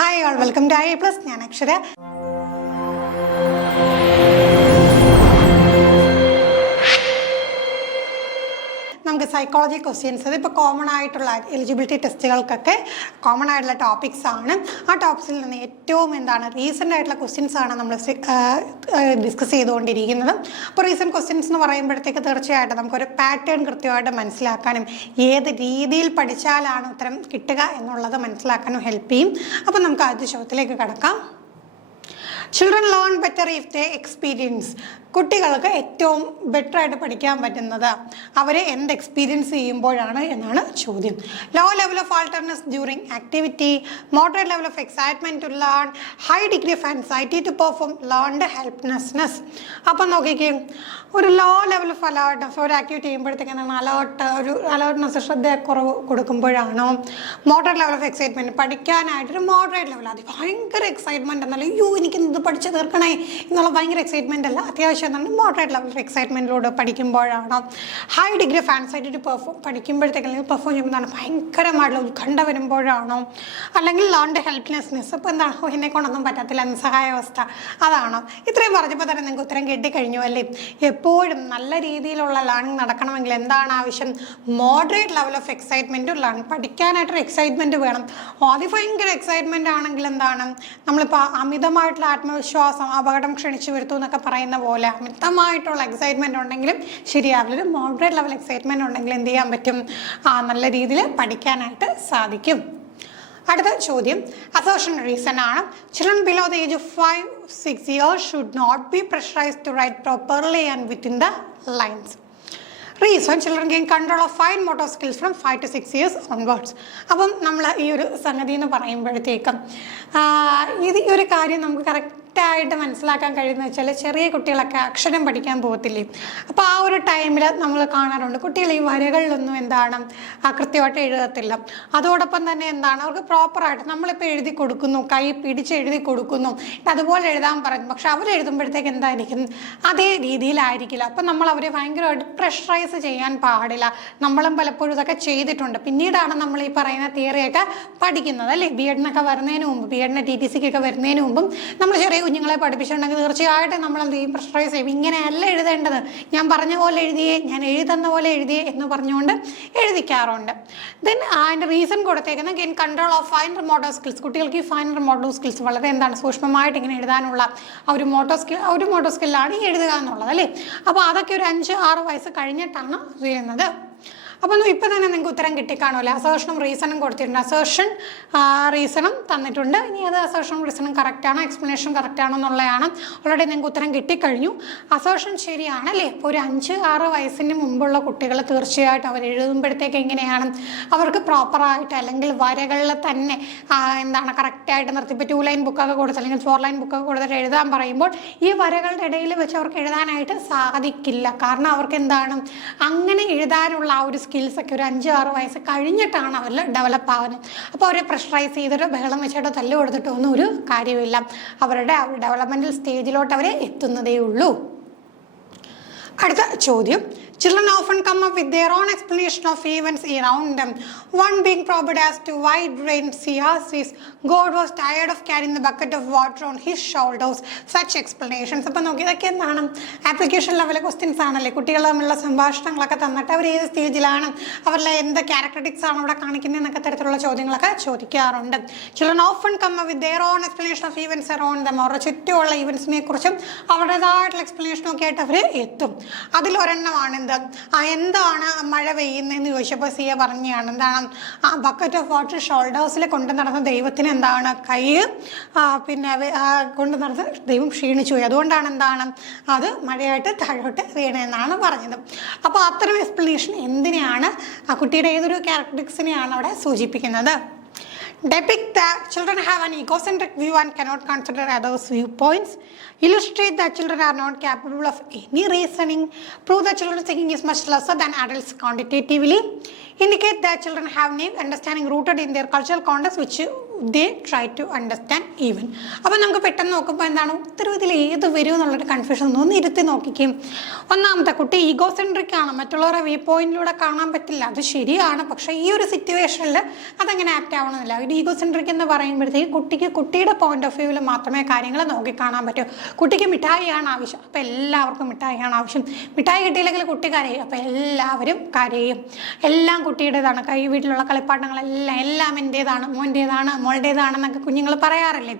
Hi all, welcome to IA Plus. ഞാൻ അക്ഷര. നമുക്ക് സൈക്കോളജി ക്വസ്റ്റ്യൻസ് ഇതിപ്പോൾ കോമൺ ആയിട്ടുള്ള എലിജിബിലിറ്റി ടെസ്റ്റുകൾക്കൊക്കെ കോമൺ ആയിട്ടുള്ള ടോപ്പിക്സ് ആണ്. ആ ടോപ്പിക്സിൽ നിന്ന് ഏറ്റവും റീസെൻ്റ് ആയിട്ടുള്ള ക്വസ്റ്റ്യൻസ് ആണ് നമ്മൾ ഡിസ്കസ് ചെയ്തുകൊണ്ടിരിക്കുന്നത്. അപ്പോൾ റീസെൻറ്റ് ക്വസ്റ്റ്യൻസ് എന്ന് പറയുമ്പോഴത്തേക്ക് തീർച്ചയായിട്ടും നമുക്കൊരു പാറ്റേൺ കൃത്യമായിട്ട് മനസ്സിലാക്കാനും ഏത് രീതിയിൽ പഠിച്ചാലാണ് ഉത്തരം കിട്ടുക എന്നുള്ളത് മനസ്സിലാക്കാനും ഹെൽപ്പ് ചെയ്യും. അപ്പോൾ നമുക്ക് ആദ്യ ചോദ്യത്തിലേക്ക് കടക്കാം. Children learn better if they experience. കുട്ടികൾക്ക് ഏറ്റവും ബെറ്റർ ആയിട്ട് പഠിക്കാൻ പറ്റുന്നത് അവർ എന്ത് എക്സ്പീരിയൻസ് ചെയ്യുമ്പോഴാണ് എന്നാണ് ചോദ്യം. Low level of alertness during activity, moderate level of excitement to learn, high degree of anxiety to perform, learned helplessness. അപ്പം നോക്കിക്കേ, ഒരു ലോ ലെവൽ ഓഫ് അലേർട്ട്നെസ് ഒരു ആക്ടിവിറ്റി ചെയ്യുമ്പോഴത്തേക്കാണ് ഒരു അലേർട്ട്നെസ് ശ്രദ്ധക്കുറവ് കൊടുക്കുമ്പോഴാണോ, മോഡറേറ്റ് ലെവൽ ഓഫ് എക്സൈറ്റ്മെൻറ്റ് പഠിക്കാനായിട്ടൊരു മോഡറേറ്റ് ലെവൽ, അത് ഭയങ്കര എക്സൈറ്റ്മെൻറ്റ് എന്നല്ല അയ്യോ എനിക്കിത് പഠിച്ച് തീർക്കണേ എന്നുള്ള ഭയങ്കര എക്സൈറ്റ്മെൻ്റ് അല്ല, അത്യാവശ്യം മോഡറേറ്റ് ലെവൽ ഓഫ് എക്സൈറ്റ്മെൻറ്റിലൂടെ പഠിക്കുമ്പോഴാണോ, high degree of anxiety to perform പഠിക്കുമ്പോഴത്തേക്ക് അല്ലെങ്കിൽ പെർഫോം ചെയ്യുമ്പോൾ ഭയങ്കരമായിട്ടുള്ള ഉത്കണ്ഠ വരുമ്പോഴാണോ, അല്ലെങ്കിൽ ലേൺഡ് ഹെൽപ്ലെസ്നെസ് ഇപ്പോൾ എന്താണ് എന്നെ കൊണ്ടൊന്നും പറ്റത്തില്ല നിസ്സഹായാവസ്ഥ അതാണോ. ഇത്രയും പറഞ്ഞപ്പോൾ തന്നെ നിങ്ങൾക്ക് ഉത്തരം കിട്ടിക്കഴിഞ്ഞു അല്ലേ. എപ്പോഴും നല്ല രീതിയിലുള്ള ലേണിംഗ് നടക്കണമെങ്കിൽ എന്താണ് ആവശ്യം? Moderate level of excitement learning, പഠിക്കാനായിട്ടൊരു എക്സൈറ്റ്മെൻറ്റ് വേണം. അതിഭയങ്കര എക്സൈറ്റ്മെൻറ്റ് ആണെങ്കിൽ എന്താണ്, നമ്മളിപ്പോൾ അമിതമായിട്ടുള്ള ആത്മവിശ്വാസം അപകടം ക്ഷണിച്ചു വരുത്തു എന്നൊക്കെ പറയുന്ന പോലെ അമിതമായിട്ടുള്ള എക്സൈറ്റ്മെൻറ്റ് ഉണ്ടെങ്കിലും ശരിയാവില്ല. ഒരു മോഡറേറ്റ് ലെവൽ എക്സൈറ്റ്മെൻറ്റ് ഉണ്ടെങ്കിൽ എന്ത് ചെയ്യാൻ പറ്റും? നല്ല രീതിയിൽ പഠിക്കാനായിട്ട് സാധിക്കും. അടുത്ത ചോദ്യം അസേർഷൻ റീസൺ ആണ്. Children below the age of 5-6 years should not be pressurised to write properly and within the lines. Reason children gain control of fine motor skills from 5 to 6 years onwards. അപ്പം നമ്മൾ ഈ ഒരു സംഗതി എന്ന് പറയുമ്പോഴത്തേക്കും ഈ ഒരു കാര്യം നമുക്ക് കറക്റ്റായിട്ട് മനസ്സിലാക്കാൻ കഴിയുന്നത് വെച്ചാൽ ചെറിയ കുട്ടികളൊക്കെ അക്ഷരം പഠിക്കാൻ പോകത്തില്ലേ, അപ്പോൾ ആ ഒരു ടൈമിൽ നമ്മൾ കാണാറുണ്ട് കുട്ടികൾ ഈ വരകളിലൊന്നും കൃത്യമായിട്ട് എഴുതത്തില്ല. അതോടൊപ്പം തന്നെ അവർക്ക് പ്രോപ്പറായിട്ട് നമ്മളിപ്പോൾ എഴുതി കൊടുക്കുന്നു, കൈ പിടിച്ച് എഴുതി കൊടുക്കുന്നു, അതുപോലെ എഴുതാൻ പറഞ്ഞു, പക്ഷെ അവരെഴുതുമ്പോഴത്തേക്ക് എന്തായിരിക്കും അതേ രീതിയിലായിരിക്കില്ല. അപ്പം നമ്മൾ അവരെ ഭയങ്കരമായിട്ട് പ്രഷറൈസ് ചെയ്യാൻ പാടില്ല. നമ്മളും പലപ്പോഴും ഇതൊക്കെ ചെയ്തിട്ടുണ്ട്. പിന്നീടാണ് നമ്മൾ ഈ പറയുന്ന തിയറിയൊക്കെ പഠിക്കുന്നത് അല്ലേ. ബി എഡിനൊക്കെ വരുന്നതിന് മുമ്പ്, ബി എഡിന് TTCക്കൊക്കെ വരുന്നതിന് മുമ്പും നമ്മൾ ചെറിയ കുഞ്ഞുങ്ങളെ പഠിപ്പിച്ചിട്ടുണ്ടെങ്കിൽ തീർച്ചയായിട്ടും നമ്മൾ എന്ത് ചെയ്യും? പ്രഷറൈസ് ചെയ്യും. ഇങ്ങനെയല്ല എഴുതേണ്ടത്, ഞാൻ പറഞ്ഞ പോലെ എഴുതിയേ, ഞാൻ എഴുതുന്ന പോലെ എഴുതിയേ എന്ന് പറഞ്ഞുകൊണ്ട് എഴുതിക്കാറുണ്ട്. ദെൻ അതിൻ്റെ റീസൺ കൊടുത്തേക്കുന്നത് gain control of finer motor skills. കുട്ടികൾക്ക് ഈ ഫൈനർ മോട്ടോർ സ്കിൽസ് വളരെ സൂക്ഷ്മമായിട്ട് ഇങ്ങനെ എഴുതാനുള്ള ഒരു മോട്ടോർ സ്കില്ലാണ് ഈ എഴുതുക എന്നുള്ളത് അല്ലേ. അപ്പോൾ അതൊക്കെ ഒരു 5-6 വയസ്സ് കഴിഞ്ഞിട്ടാണ് ചെയ്യുന്നത്. അപ്പം ഇപ്പം തന്നെ നിങ്ങൾക്ക് ഉത്തരം കിട്ടിക്കാണുമല്ലോ. അസേർഷനും റീസണും കൊടുത്തിട്ടുണ്ട്. അസേർഷൻ റീസണും തന്നിട്ടുണ്ട്. ഇനി അത് അസേർഷനും റീസണും കറക്റ്റാണോ, എക്സ്പ്ലനേഷൻ കറക്റ്റാണോ എന്നുള്ളതാണ്. ഓൾറെഡി നിങ്ങൾക്ക് ഉത്തരം കിട്ടിക്കഴിഞ്ഞു. അസേർഷൻ ശരിയാണ് അല്ലേ. ഇപ്പോൾ ഒരു 5-6 വയസ്സിന് മുമ്പുള്ള കുട്ടികൾ തീർച്ചയായിട്ടും അവർ എഴുതുമ്പോഴത്തേക്ക് എങ്ങനെയാണ് അവർക്ക് പ്രോപ്പറായിട്ട് അല്ലെങ്കിൽ വരകളിൽ തന്നെ കറക്റ്റായിട്ട് നിർത്തി. ഇപ്പോൾ 2 ലൈൻ ബുക്കൊക്കെ കൊടുത്ത് അല്ലെങ്കിൽ 4 ലൈൻ ബുക്കൊക്കെ കൊടുത്തിട്ട് എഴുതാൻ പറയുമ്പോൾ ഈ വരകളുടെ ഇടയിൽ വെച്ച് അവർക്ക് എഴുതാനായിട്ട് സാധിക്കില്ല. കാരണം അവർക്ക് അങ്ങനെ എഴുതാനുള്ള ആ ഒരു സ്കിൽസൊക്കെ ഒരു 5-6 വയസ്സ് കഴിഞ്ഞിട്ടാണ് അവരിൽ ഡെവലപ്പ് ആവുന്നത്. അപ്പോൾ അവരെ പ്രഷറൈസ് ചെയ്തിട്ട് ബഹളം വെച്ചിട്ടോ തല്ല് കൊടുത്തിട്ടോ ഒന്നും ഒരു കാര്യമില്ല. അവരുടെ ഡെവലപ്മെൻറ്റൽ സ്റ്റേജിലോട്ട് അവരെ എത്തുന്നതേ ഉള്ളൂ. അടുത്ത ചോദ്യം. Children often come up with their own explanation of events around them. One being probed as to why it rained. He asked his God was tired of carrying the bucket of water on his shoulders. Such explanations. അപ്പം നോക്കി ഇതൊക്കെ application level questions ആണല്ലേ. കുട്ടികൾ തമ്മിലുള്ള സംഭാഷണങ്ങളൊക്കെ തന്നിട്ട് അവർ ഏത് സ്റ്റേജിലാണ്, അവരുടെ എന്ത് ക്യാരക്ടറിറ്റിക്സ് ആണ് അവിടെ കാണിക്കുന്നത് എന്നൊക്കെ തരത്തിലുള്ള ചോദ്യങ്ങളൊക്കെ ചോദിക്കാറുണ്ട്. Children often come up with their own explanation of events around them. അവരുടെ ചുറ്റുമുള്ള ഇവൻസിനെ കുറിച്ചും അവരുടേതായിട്ടുള്ള എക്സ്പ്ലനേഷനും ഒക്കെ ആയിട്ട് അവർ എത്തും. അതിലൊരെണ്ണമാണ് എന്താണ് മഴ പെയ്യുന്നതെന്ന് ചോദിച്ചപ്പോൾ സിയ പറഞ്ഞാണ് ബക്കറ്റ് ഓഫ് വാട്ടർ ഷോൾഡേഴ്സിൽ കൊണ്ടു നടന്ന ദൈവത്തിന് കൈ കൊണ്ട് നടന്ന ദൈവം ക്ഷീണിച്ചു പോയി, അതുകൊണ്ടാണ് അത് മഴയായിട്ട് താഴോട്ട് വീണെന്നാണ് പറഞ്ഞത്. അപ്പോൾ അത്തരം എക്സ്പ്ലനേഷൻ എന്തിനെയാണ്, ആ കുട്ടിയുടെ ഏതൊരു ക്യാരക്ടറിസ്റ്റിക്സിനെയാണ് അവിടെ സൂചിപ്പിക്കുന്നത്. Depict that children have an egocentric view and cannot consider others' viewpoints. Illustrate that children are not capable of any reasoning. Prove that children's thinking is much lesser than adults quantitatively. Indicate that children have naive understanding rooted in their cultural context they try to understand event. അപ്പം നമുക്ക് പെട്ടെന്ന് നോക്കുമ്പോൾ എന്താണ് ഉത്തരവ് ഇതിൽ ഏത് വരും എന്നുള്ളൊരു കൺഫ്യൂഷൻ ഒന്ന് ഇരുത്തി നോക്കിക്കും. ഒന്നാമത്തെ കുട്ടി ഈഗോ സെൻട്രിക് ആണ്, മറ്റുള്ളവരെ വ്യൂ പോയിന്റിലൂടെ കാണാൻ പറ്റില്ല, അത് ശരിയാണ്. പക്ഷേ ഈ ഒരു സിറ്റുവേഷനിൽ അതങ്ങനെ ആപ്റ്റ് ആവണമെന്നില്ല. ഒരു ഈഗോ സെൻട്രിക് എന്ന് പറയുമ്പോഴത്തേക്ക് കുട്ടിക്ക് കുട്ടിയുടെ പോയിന്റ് ഓഫ് വ്യൂവിൽ മാത്രമേ കാര്യങ്ങൾ നോക്കിക്കാണാൻ പറ്റൂ. കുട്ടിക്ക് മിഠായിയാണ് ആവശ്യം, അപ്പോൾ എല്ലാവർക്കും മിഠായിയാണ് ആവശ്യം. മിഠായി കിട്ടിയില്ലെങ്കിൽ കുട്ടി കരയും, അപ്പോൾ എല്ലാവരും കരയും. എല്ലാം കുട്ടിയുടേതാണ്, കൈ വീട്ടിലുള്ള കളിപ്പാട്ടങ്ങളെല്ലാം എൻ്റേതാണ്, മോൻ്റേതാണ്, മോളുടേതാണെന്നൊക്കെ കുഞ്ഞുങ്ങൾ പറയാറില്ലേ.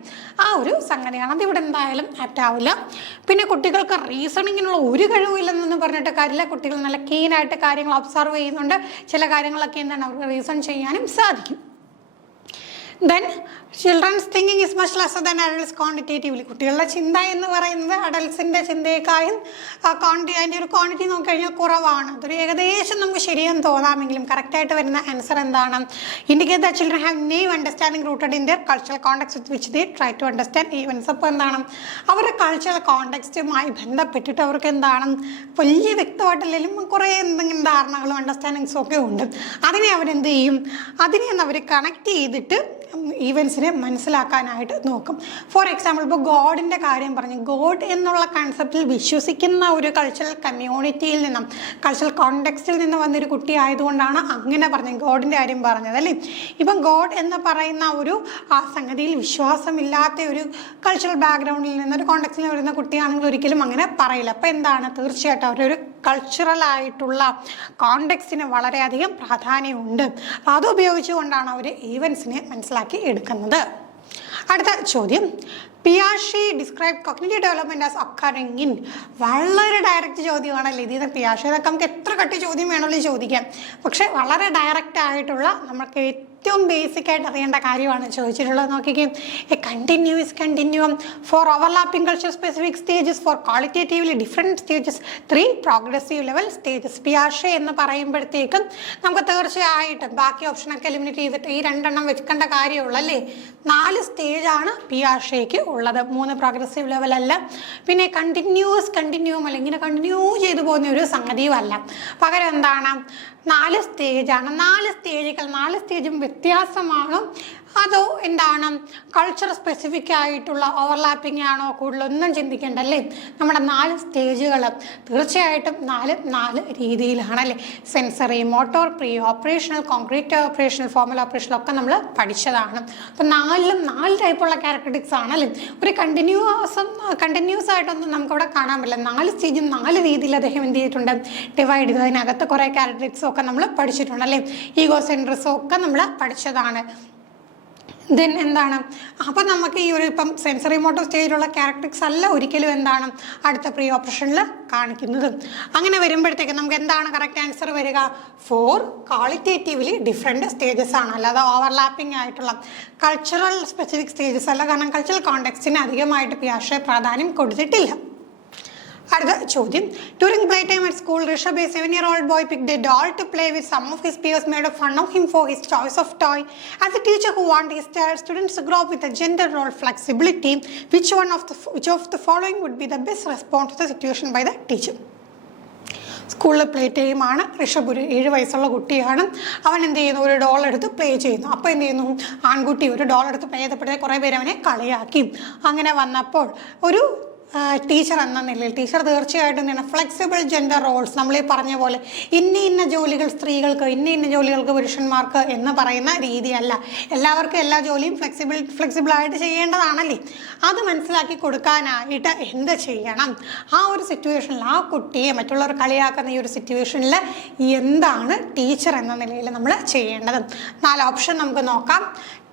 ആ ഒരു സംഗതിയാണ്. അതിവിടെ എന്തായാലും ആപ്റ്റ് ആവില്ല. പിന്നെ കുട്ടികൾക്ക് റീസണിങ്ങിനുള്ള ഒരു കഴിവില്ലെന്നൊന്നും പറഞ്ഞിട്ട് കാര്യമില്ല. കുട്ടികൾ നല്ല കീനായിട്ട് കാര്യങ്ങൾ ഒബ്സർവ് ചെയ്യുന്നുണ്ട്. ചില കാര്യങ്ങളൊക്കെ എന്താണ് അവർക്ക് റീസൺ ചെയ്യാനും സാധിക്കും. Then children's thinking is much lesser than adults quantitatively. കുട്ടികളുടെ ചിന്ത എന്ന് പറയുന്നത് അഡൽട്സിൻ്റെ ചിന്തയേക്കാളും അതിൻ്റെ ഒരു ക്വാണ്ടിറ്റി നോക്കിക്കഴിഞ്ഞാൽ കുറവാണ്. അതൊരു ഏകദേശം നമുക്ക് ശരിയെന്ന് തോന്നാമെങ്കിലും കറക്റ്റായിട്ട് വരുന്ന ആൻസർ എന്താണ്? Indicate that children have name understanding rooted in their cultural context with which they try to understand events. അപ്പോൾ എന്താണ് അവരുടെ കൾച്ചറൽ കോണ്ടെക്സ്റ്റുമായി ബന്ധപ്പെട്ടിട്ട് അവർക്ക് എന്താണ് വലിയ വ്യക്തമായിട്ടില്ലെങ്കിലും കുറേ എന്തെങ്കിലും ധാരണകളും അണ്ടർസ്റ്റാൻഡിങ്സും ഒക്കെ ഉണ്ട്. അതിനെ അവരെന്ത് ചെയ്യും? അതിനെ അവർ കണക്ട് ചെയ്തിട്ട് ഈവൻസിനെ മനസ്സിലാക്കാനായിട്ട് നോക്കും. ഫോർ എക്സാമ്പിൾ ഇപ്പോൾ ഗോഡിൻ്റെ കാര്യം പറഞ്ഞു. ഗോഡ് എന്നുള്ള കൺസെപ്റ്റിൽ വിശ്വസിക്കുന്ന ഒരു കൾച്ചറൽ കമ്മ്യൂണിറ്റിയിൽ നിന്നും കൾച്ചറൽ കോണ്ടെക്സ്റ്റിൽ നിന്ന് വന്നൊരു കുട്ടി ആയതുകൊണ്ടാണ് അങ്ങനെ പറഞ്ഞത്, ഗോഡിൻ്റെ കാര്യം പറഞ്ഞത് അല്ലേ. ഇപ്പം ഗോഡ് എന്ന് പറയുന്ന ഒരു സംഗതിയിൽ വിശ്വാസമില്ലാത്ത ഒരു കൾച്ചറൽ ബാക്ക്ഗ്രൗണ്ടിൽ നിന്നൊരു കോണ്ടെക്സ്റ്റിൽ വരുന്ന കുട്ടിയാണെങ്കിൽ ഒരിക്കലും അങ്ങനെ പറയില്ല. അപ്പോൾ എന്താണ് തീർച്ചയായിട്ടും അവരൊരു കൾച്ചറലായിട്ടുള്ള കോണ്ടെക്സ്റ്റിന് വളരെയധികം പ്രാധാന്യമുണ്ട്. അപ്പോൾ അത് ഉപയോഗിച്ചുകൊണ്ടാണ് അവർ ഈവൻസിനെ മനസ്സിലാക്കി എടുക്കുന്നത്. അടുത്ത ചോദ്യം, പിയാഷെ describe cognitive development as occurring in. വളരെ ഡയറക്റ്റ് ചോദ്യമാണല്ലോ ഇതിൽ നിന്ന്. പിയാഷെ ഇതൊക്കെ നമുക്ക് എത്ര കട്ടി ചോദ്യം വേണമെങ്കിലും ചോദിക്കാം. പക്ഷേ വളരെ ഡയറക്റ്റ് ആയിട്ടുള്ള നമുക്ക് ഏറ്റവും ബേസിക് ആയിട്ട് അറിയേണ്ട കാര്യമാണ് ചോദിച്ചിട്ടുള്ളത്. നോക്കിക്കേ, a continuous continuum four overlapping culture specific stages four qualitatively different stages 3 progressive level stages. പിയാഷെ എന്ന് പറയുമ്പോഴത്തേക്കും നമുക്ക് തീർച്ചയായിട്ടും ബാക്കി ഓപ്ഷനൊക്കെ എലിമിനേറ്റ് ചെയ്തിട്ട് ഈ 2 വെക്കേണ്ട കാര്യമുള്ളൂ അല്ലേ. 4 സ്റ്റേജാണ് പിയാഷയ്ക്ക് ഉള്ളത്, 3 പ്രോഗ്രസീവ് ലെവൽ അല്ല. പിന്നെ കണ്ടിന്യൂസ് കണ്ടിന്യൂം അല്ല, ഇങ്ങനെ കണ്ടിന്യൂ ചെയ്തു പോകുന്ന ഒരു സംഗതിയും അല്ല. പകരം എന്താണ് 4 സ്റ്റേജാണ്. 4 സ്റ്റേജുകൾ, 4 സ്റ്റേജും വ്യത്യാസമാണ്. അതോ എന്താണ് കൾച്ചർ സ്പെസിഫിക് ആയിട്ടുള്ള ഓവർലാപ്പിംഗ് ആണോ? കൂടുതലൊന്നും ചിന്തിക്കേണ്ടല്ലേ. നമ്മുടെ 4 സ്റ്റേജുകൾ തീർച്ചയായിട്ടും 4 രീതിയിലാണല്ലേ. Sensory, motor, pre operational, concrete operational, formal operational ഒക്കെ നമ്മൾ പഠിച്ചതാണ്. അപ്പം 4 ടൈപ്പുള്ള ക്യാരക്ടറിസ്റ്റിക്സ് ആണല്ലേ. ഒരു കണ്ടിന്യൂസ് ആയിട്ടൊന്നും നമുക്കവിടെ കാണാൻ പറ്റില്ല. 4 സ്റ്റേജും 4 രീതിയിൽ അദ്ദേഹം എന്ത് ചെയ്തിട്ടുണ്ട്, ഡിവൈഡ് ചെയ്തു. അതിനകത്ത് കുറേ ക്യാരക്ടറിസ്റ്റിക്സും ഒക്കെ നമ്മൾ പഠിച്ചിട്ടുണ്ടല്ലേ. ഈഗോ സെൻട്രിസം ഒക്കെ നമ്മൾ പഠിച്ചതാണ്. ദെൻ എന്താണ് അപ്പം നമുക്ക് ഈ ഒരു ഇപ്പം സെൻസറി മോട്ടോർ സ്റ്റേജിലുള്ള ക്യാരക്ടറിസ്റ്റിക്സ് അല്ല ഒരിക്കലും എന്താണ് അടുത്ത പ്രീ ഓപ്പറേഷനിൽ കാണിക്കുന്നത്. അങ്ങനെ വരുമ്പോഴത്തേക്ക് നമുക്ക് എന്താണ് കറക്റ്റ് ആൻസർ വരിക? 4 ക്വാളിറ്റേറ്റീവ്ലി ഡിഫറെൻറ്റ് സ്റ്റേജസ് ആണ്, അല്ലാതെ ഓവർലാപ്പിംഗ് ആയിട്ടുള്ള കൾച്ചറൽ സ്പെസിഫിക് സ്റ്റേജസ് അല്ല. കാരണം കൾച്ചറൽ കോണ്ടെക്സ്റ്റിന് അധികമായിട്ട് പിയാഷെ പ്രാധാന്യം കൊടുത്തിട്ടില്ല. അടുത്ത ചോദ്യം, during play time at school Rishabh, a 7-year-old boy, picked a doll to play with. Some of his peers made fun of him for his choice of toy. As a teacher who wants his students to grow up with a gender role flexibility, which of the following would be the best response to the situation by the teacher? സ്കൂളിൽ play ടൈമാണ്. ഋഷഭ് ഒരു 7 വയസ്സുള്ള കുട്ടിയാണ്. അവൻ എന്ത് ചെയ്യുന്നു, ഒരു doll എടുത്ത് പ്ലേ ചെയ്യുന്നു. അപ്പോൾ എന്ത് ചെയ്യുന്നു, ആൺകുട്ടി ഒരു ഡോൾ എടുത്ത് പ്ലേ ചെയ്തപ്പോഴത്തേക്ക് കുറേ പേര് അവനെ കളിയാക്കി. അങ്ങനെ വന്നപ്പോൾ ഒരു ടീച്ചർ എന്ന നിലയിൽ ടീച്ചർ തീർച്ചയായിട്ടും എന്താണ് ഫ്ലെക്സിബിൾ ജെൻഡർ റോൾസ്, നമ്മളീ പറഞ്ഞ പോലെ ഇന്ന ജോലികൾ സ്ത്രീകൾക്ക്, ഇന്ന ജോലികൾക്ക് പുരുഷന്മാർക്ക് എന്ന് പറയുന്ന രീതിയല്ല. എല്ലാവർക്കും എല്ലാ ജോലിയും ഫ്ലെക്സിബിളായിട്ട് ചെയ്യേണ്ടതാണല്ലേ. അത് മനസ്സിലാക്കി കൊടുക്കാനായിട്ട് എന്ത് ചെയ്യണം? ആ ഒരു സിറ്റുവേഷനിൽ ആ കുട്ടിയെ മറ്റുള്ളവർ കളിയാക്കുന്ന ഈ ഒരു സിറ്റുവേഷനിൽ എന്താണ് ടീച്ചർ എന്ന നിലയിൽ നമ്മൾ ചെയ്യേണ്ടത്? 4 ഓപ്ഷൻ നമുക്ക് നോക്കാം.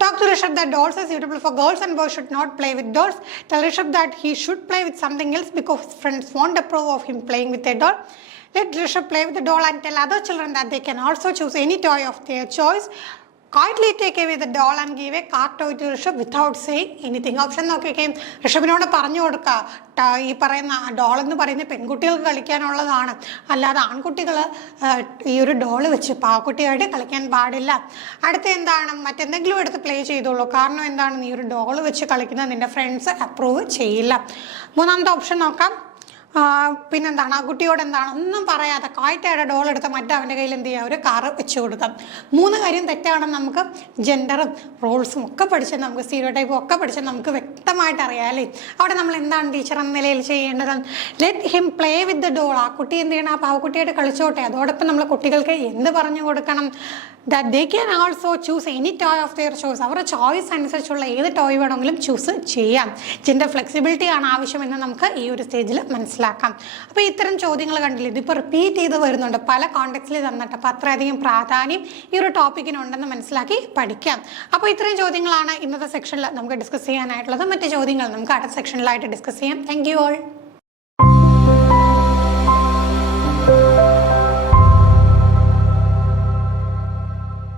Talk to Rishabh that dolls are suitable for girls and boys should not play with dolls. Tell Rishabh that he should play with something else because his friends won't approve of him playing with a doll. Let Rishabh play with the doll and tell other children that they can also choose any toy of their choice. Quietly take away the doll and give a car toy to Rishabh without saying anything. Option നോക്കിക്കേ, ഋഷഭിനോട് പറഞ്ഞു കൊടുക്കുക ഈ പറയുന്ന doll എന്ന് പറയുന്നത് പെൺകുട്ടികൾക്ക് കളിക്കാനുള്ളതാണ്, അല്ലാതെ ആൺകുട്ടികൾ ഈ ഒരു ഡോള് വെച്ച് പാവക്കുട്ടിയായിട്ട് കളിക്കാൻ പാടില്ല. അടുത്ത എന്താണ്, മറ്റെന്തെങ്കിലും എടുത്ത് പ്ലേ ചെയ്തോളൂ. കാരണം എന്താണ്, നീ ഒരു ഡോള് വെച്ച് കളിക്കുന്നത് നിൻ്റെ ഫ്രണ്ട്സ് അപ്രൂവ് ചെയ്യില്ല. 3ാമത്തെ ഓപ്ഷൻ നോക്കാം. പിന്നെന്താണ് ആ കുട്ടിയോട് എന്താണ് ഒന്നും പറയാതെ കായ്റ്റയുടെ ഡോൾ എടുത്ത് മറ്റവൻ്റെ കയ്യിൽ എന്ത് ചെയ്യുക, ഒരു കാറ് വെച്ച് കൊടുക്കാം. 3 കാര്യം തെറ്റാണെന്ന് നമുക്ക് ജെൻഡറും റോൾസും ഒക്കെ പഠിച്ച് നമുക്ക് സ്റ്റീരിയോടൈപ്പും ഒക്കെ പഠിച്ച് നമുക്ക് വ്യക്തമായിട്ട് അറിയാമല്ലേ. അവിടെ നമ്മൾ എന്താണ് ടീച്ചർ എന്ന നിലയിൽ ചെയ്യേണ്ടത്? Let him play with the doll. ആ കുട്ടി എന്ത് ചെയ്യണം, ആ പാവക്കുട്ടിയായിട്ട് കളിച്ചോട്ടെ. അതോടൊപ്പം നമ്മൾ കുട്ടികൾക്ക് എന്ത് പറഞ്ഞു കൊടുക്കണം? That they can also choose any toy of their choice. അവരുടെ ചോയ്സ് അനുസരിച്ചുള്ള ഏത് ടോയ് വേണമെങ്കിലും ചൂസ് ചെയ്യാം. ജെൻഡർ ഫ്ലെക്സിബിലിറ്റി ആണ് ആവശ്യമെന്ന് നമുക്ക് ഈ ഒരു സ്റ്റേജിൽ മനസ്സിലാക്കാം. അപ്പോൾ ഇത്തരം ചോദ്യങ്ങൾ കണ്ടില്ല, ഇതിപ്പോൾ റിപ്പീറ്റ് ചെയ്ത് വരുന്നുണ്ട് പല കോണ്ടെക്സ്റ്റിൽ തന്നിട്ട്. അപ്പോൾ അത്രയധികം പ്രാധാന്യം ഈ ഒരു ടോപ്പിക്കിനുണ്ടെന്ന് മനസ്സിലാക്കി പഠിക്കാം. അപ്പോൾ ഇത്രയും ചോദ്യങ്ങളാണ് ഇന്നത്തെ സെക്ഷനിൽ നമുക്ക് ഡിസ്കസ് ചെയ്യാനായിട്ടുള്ളത്. മറ്റ് ചോദ്യങ്ങൾ നമുക്ക് അടുത്ത സെക്ഷനിലായിട്ട് ഡിസ്കസ് ചെയ്യാം. Thank you all.